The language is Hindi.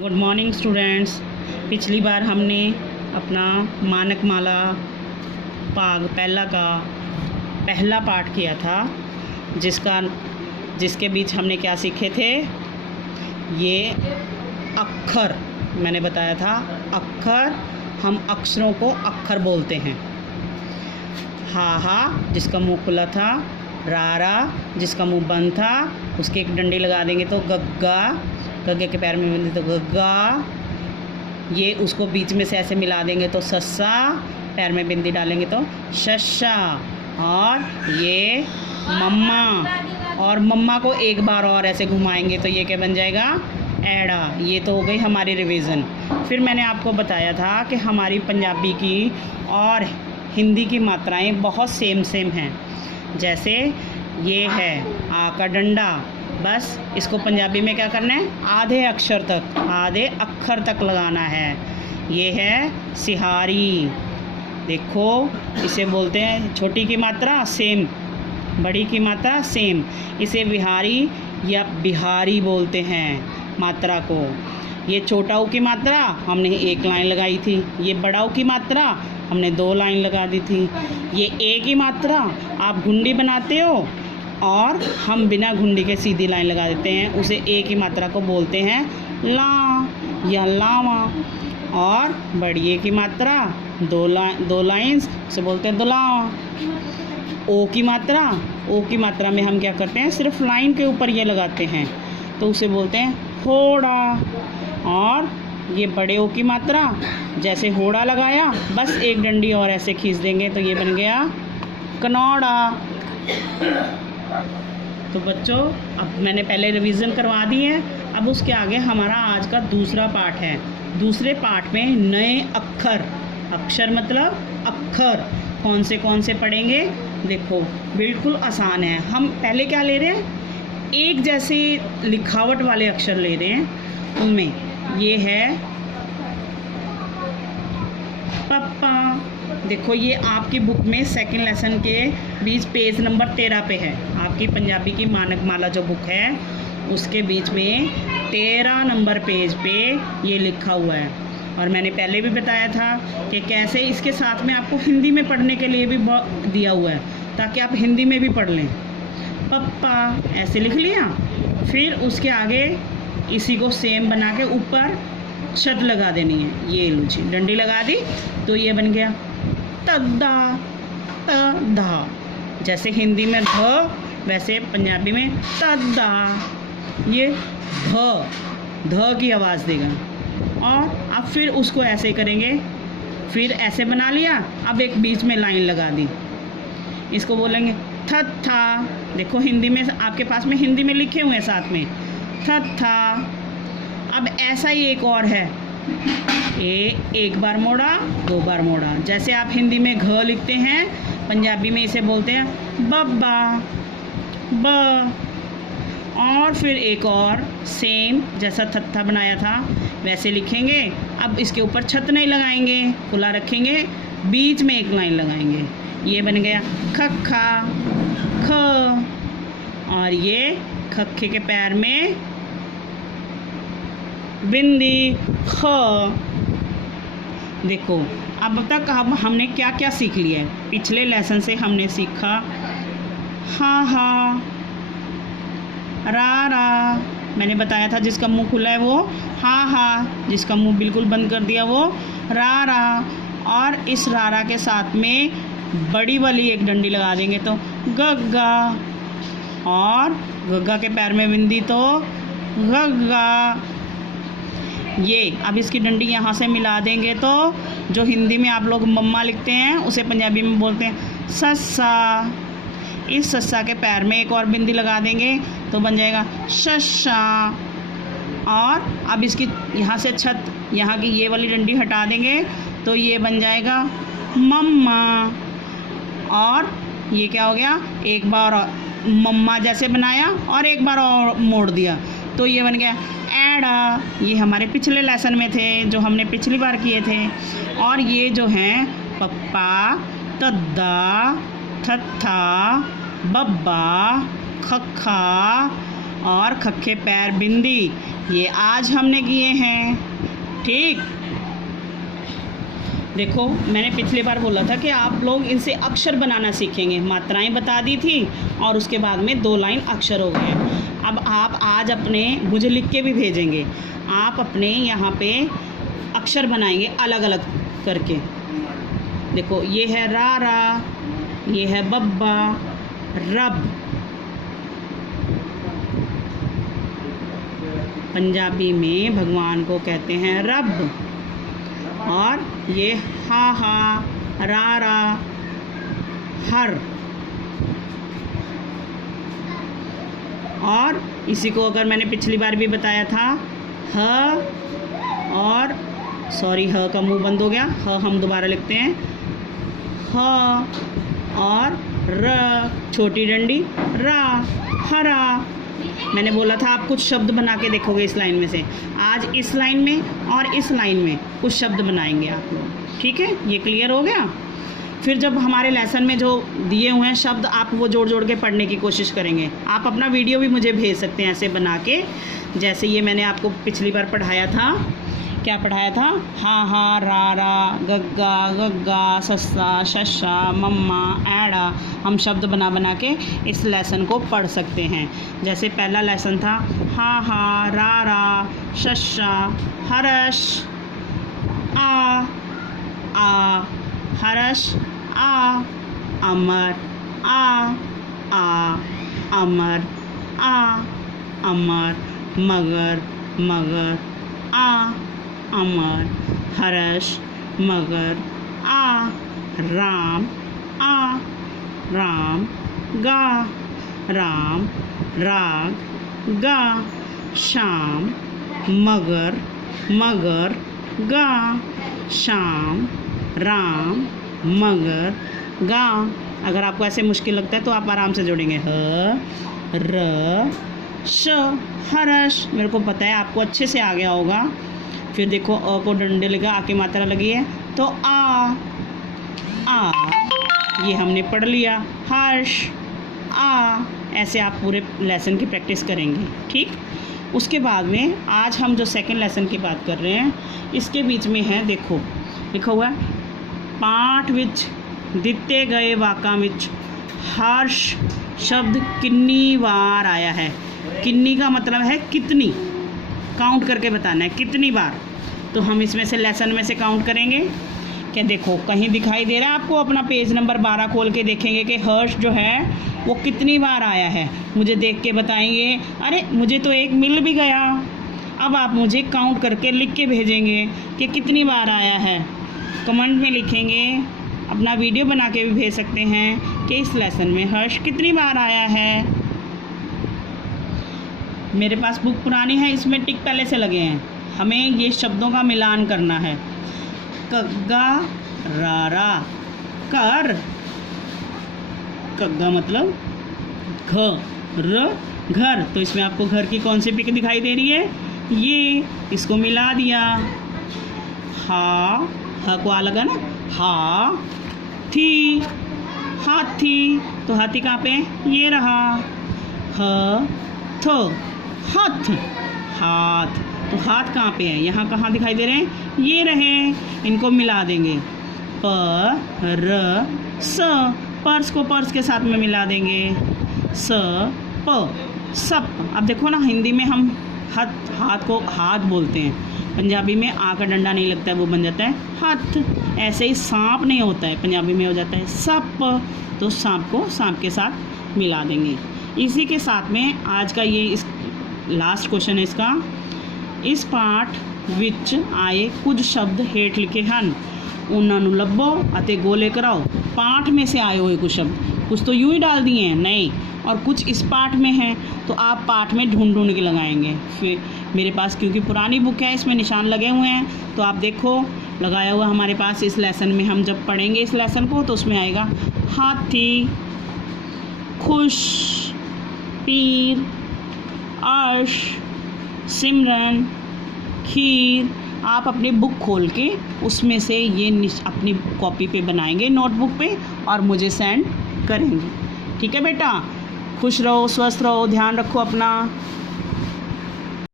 Good morning students. पिछली बार हमने अपना मानक माला पाग पहला का पहला पाठ किया था, जिसके बीच हमने क्या सीखे थे। ये अक्षर मैंने बताया था। अक्षर, हम अक्षरों को अक्षर बोलते हैं। हा हा जिसका मुंह खुला था, रा जिसका मुंह बंद था, उसके एक डंडी लगा देंगे तो गग्गा, गग्गे के पैर में बिंदी तो गग्गा। ये उसको बीच में से ऐसे मिला देंगे तो सस्सा, पैर में बिंदी डालेंगे तो शस्सा। और ये मम्मा, और मम्मा को एक बार और ऐसे घुमाएंगे तो ये क्या बन जाएगा, एड़ा। ये तो हो गई हमारी रिवीजन। फिर मैंने आपको बताया था कि हमारी पंजाबी की और हिंदी की मात्राएं बहुत सेम हैं। जैसे ये है आ का डंडा, बस इसको पंजाबी में क्या करना है, आधे अक्षर तक, आधे अक्षर तक लगाना है। ये है सिहारी, देखो इसे बोलते हैं छोटी की मात्रा सेम, बड़ी की मात्रा सेम। इसे बिहारी या बिहारी बोलते हैं मात्रा को। ये छोटा ऊ की मात्रा हमने एक लाइन लगाई थी, ये बड़ा ऊ की मात्रा हमने 2 लाइन लगा दी थी। ये ए की मात्रा आप घुंडी बनाते हो और हम बिना घुंडी के सीधी लाइन लगा देते हैं, उसे ए की मात्रा को बोलते हैं ला या लावा। और बड़ी ए की मात्रा 2 लाइन्स उसे बोलते हैं दुलावा। ओ की मात्रा में हम क्या करते हैं, सिर्फ लाइन के ऊपर ये लगाते हैं तो उसे बोलते हैं होड़ा। और ये बड़े ओ की मात्रा, जैसे होड़ा लगाया बस एक डंडी और ऐसे खींच देंगे तो ये बन गया कनौड़ा। तो बच्चों, अब मैंने पहले रिवीजन करवा दी है। अब उसके आगे हमारा आज का दूसरा पाठ है। दूसरे पाठ में नए अक्षर, अक्षर मतलब अक्षर कौन से पढ़ेंगे। देखो बिल्कुल आसान है। हम पहले क्या ले रहे हैं, एक जैसे लिखावट वाले अक्षर ले रहे हैं। उनमें ये है पप्पा। देखो ये आपकी बुक में सेकंड लेसन के बीच पेज नंबर 13 पे है। आपकी पंजाबी की मानक माला जो बुक है उसके बीच में 13 नंबर पेज पे ये लिखा हुआ है। और मैंने पहले भी बताया था कि कैसे इसके साथ में आपको हिंदी में पढ़ने के लिए भी दिया हुआ है, ताकि आप हिंदी में भी पढ़ लें। पप्पा ऐसे लिख लिया, फिर उसके आगे इसी को सेम बना के ऊपर छत लगा देनी है। ये लूची डंडी लगा दी तो ये बन गया तद्दा, तद्दा। जैसे हिंदी में ध, वैसे पंजाबी में तद्दा। ये ध की आवाज़ देगा। और अब फिर उसको ऐसे करेंगे, फिर ऐसे बना लिया, अब एक बीच में लाइन लगा दी, इसको बोलेंगे थत्था। देखो हिंदी में आपके पास में हिंदी में लिखे हुए हैं साथ में थत्था। अब ऐसा ही एक और है, एक बार मोड़ा 2 बार मोड़ा। जैसे आप हिंदी में घ लिखते हैं, पंजाबी में इसे बोलते हैं बब्बा, ब। और फिर एक और सेम जैसा थत्था बनाया था वैसे लिखेंगे। अब इसके ऊपर छत नहीं लगाएंगे, खुला रखेंगे, बीच में एक लाइन लगाएंगे। ये बन गया खखा, ख। और ये खखे के पैर में बिंदी, ख। देखो अब तक हमने क्या क्या सीख लिया है। पिछले लेसन से हमने सीखा हा, रा, मैंने बताया था जिसका मुंह खुला है वो हा, जिसका मुंह बिल्कुल बंद कर दिया वो रा। और इस रारा के साथ में बड़ी वाली एक डंडी लगा देंगे तो गग्गा। और गग्गा के पैर में बिंदी तो गग्गा। ये अब इसकी डंडी यहाँ से मिला देंगे तो जो हिंदी में आप लोग मम्मा लिखते हैं उसे पंजाबी में बोलते हैं सस्सा। इस सस्सा के पैर में एक और बिंदी लगा देंगे तो बन जाएगा शस्सा। और अब इसकी यहाँ से छत, यहाँ की ये वाली डंडी हटा देंगे तो ये बन जाएगा मम्मा। और ये क्या हो गया, एक बार और मम्मा जैसे बनाया और एक बार और मोड़ दिया तो ये बन गया एड़ा। ये हमारे पिछले लेसन में थे जो हमने पिछली बार किए थे। और ये जो हैं पप्पा, तद्दा, थत्था, बब्बा, खखा और खखे पैर बिंदी, ये आज हमने किए हैं। ठीक, देखो मैंने पिछली बार बोला था कि आप लोग इनसे अक्षर बनाना सीखेंगे। मात्राएं बता दी थी और उसके बाद में 2 लाइन अक्षर हो गए। अब आप आज अपने, मुझे लिख के भी भेजेंगे, आप अपने यहाँ पे अक्षर बनाएंगे अलग अलग करके। देखो ये है रा, ये है बब्बा, रब। पंजाबी में भगवान को कहते हैं रब। और ये हा, रा, हर। और इसी को अगर मैंने पिछली बार भी बताया था, ह और सॉरी ह का मुंह बंद हो गया, ह हम दोबारा लिखते हैं, ह और र छोटी डंडी रा, हरा। मैंने बोला था आप कुछ शब्द बना के देखोगे इस लाइन में से। आज इस लाइन में और इस लाइन में कुछ शब्द बनाएंगे आप लोग। ठीक है, ये क्लियर हो गया। फिर जब हमारे लेसन में जो दिए हुए हैं शब्द, आप वो जोड़ जोड़ के पढ़ने की कोशिश करेंगे। आप अपना वीडियो भी मुझे भेज सकते हैं ऐसे बना के, जैसे ये मैंने आपको पिछली बार पढ़ाया था। क्या पढ़ाया था? हा, रा, गग्गा, सस्सा, शस्सा, मम्मा, ऐड़ा। हम शब्द बना बना के इस लेसन को पढ़ सकते हैं। जैसे पहला लेसन था हा, रा, शस्सा, हरस, आ, हरस, आ, अमर, आ, अमर, अमर, मगर, आ, अमर, हर्ष, मगर, आ, राम, गा, राम, राग, गा, शाम, मगर, गा, शाम, राम, मगर, गा। अगर आपको ऐसे मुश्किल लगता है तो आप आराम से जोड़ेंगे ह, र, श, हर्ष। मेरे को पता है आपको अच्छे से आ गया होगा। फिर देखो अ को डंडे लगा, आ की मात्रा लगी है तो आ, ये हमने पढ़ लिया। हर्ष, आ। ऐसे आप पूरे लेसन की प्रैक्टिस करेंगे। ठीक, उसके बाद में आज हम जो सेकंड लेसन की बात कर रहे हैं, इसके बीच में है, देखो लिखा हुआ है पाठ विच दिते गए वाकां विच हर्ष शब्द कितनी बार आया है। कितनी का मतलब है कितनी, काउंट करके बताना है कितनी बार। तो हम इसमें से लेसन में से काउंट करेंगे। क्या देखो कहीं दिखाई दे रहा है आपको? अपना पेज नंबर 12 खोल के देखेंगे कि हर्ष जो है वो कितनी बार आया है। मुझे देख के बताएंगे, अरे मुझे तो एक मिल भी गया। अब आप मुझे काउंट करके लिख के भेजेंगे कि कितनी बार आया है। कमेंट में लिखेंगे, अपना वीडियो बना के भी भेज सकते हैं कि इस लेसन में हर्ष कितनी बार आया है। मेरे पास बुक पुरानी है, इसमें टिक पहले से लगे हैं। हमें ये शब्दों का मिलान करना है। कग्गा, रारा, कर। कग्गा मतलब घर। तो इसमें आपको घर की कौन सी पिक दिखाई दे रही है? ये, इसको मिला दिया। हा को आ लगा ना, हा थी, हाथी। तो हाथी कहाँ पे? ये रहा। हाथ, तो हाथ कहाँ पे है? यहाँ कहाँ दिखाई दे रहे हैं? ये रहे। इनको मिला देंगे। स, पर्स को पर्स के साथ में मिला देंगे। सप। अब देखो ना, हिंदी में हम हाथ को हाथ बोलते हैं, पंजाबी में आ का डंडा नहीं लगता है, वो बन जाता है हाथ। ऐसे ही सांप नहीं होता है, पंजाबी में हो जाता है सप। तो सांप को सांप के साथ मिला देंगे। इसी के साथ में आज का ये इस लास्ट क्वेश्चन है इसका। इस पाठ ਵਿੱਚ आए कुछ शब्द हेठ लिखे ਹਨ, ਉਹਨਾਂ ਨੂੰ ਲੱਭੋ ਅਤੇ गोले कराओ। पाठ में से आए हुए कुछ शब्द, कुछ तो यूं ही डाल दिए हैं नहीं, और कुछ इस पाठ में हैं, तो आप पाठ में ढूंढ के लगाएंगे। फिर मेरे पास क्योंकि पुरानी बुक है, इसमें निशान लगे हुए हैं, तो आप देखो लगाया हुआ हमारे पास। इस लेसन में हम जब पढ़ेंगे इस लेसन को तो उसमें आएगा हाथी, खुश, पीर, अर्श, सिमरन, खीर। आप अपनी बुक खोल के उसमें से ये अपनी कॉपी पे बनाएंगे, नोटबुक पे, और मुझे सेंड करेंगे। ठीक है बेटा, खुश रहो, स्वस्थ रहो, ध्यान रखो अपना।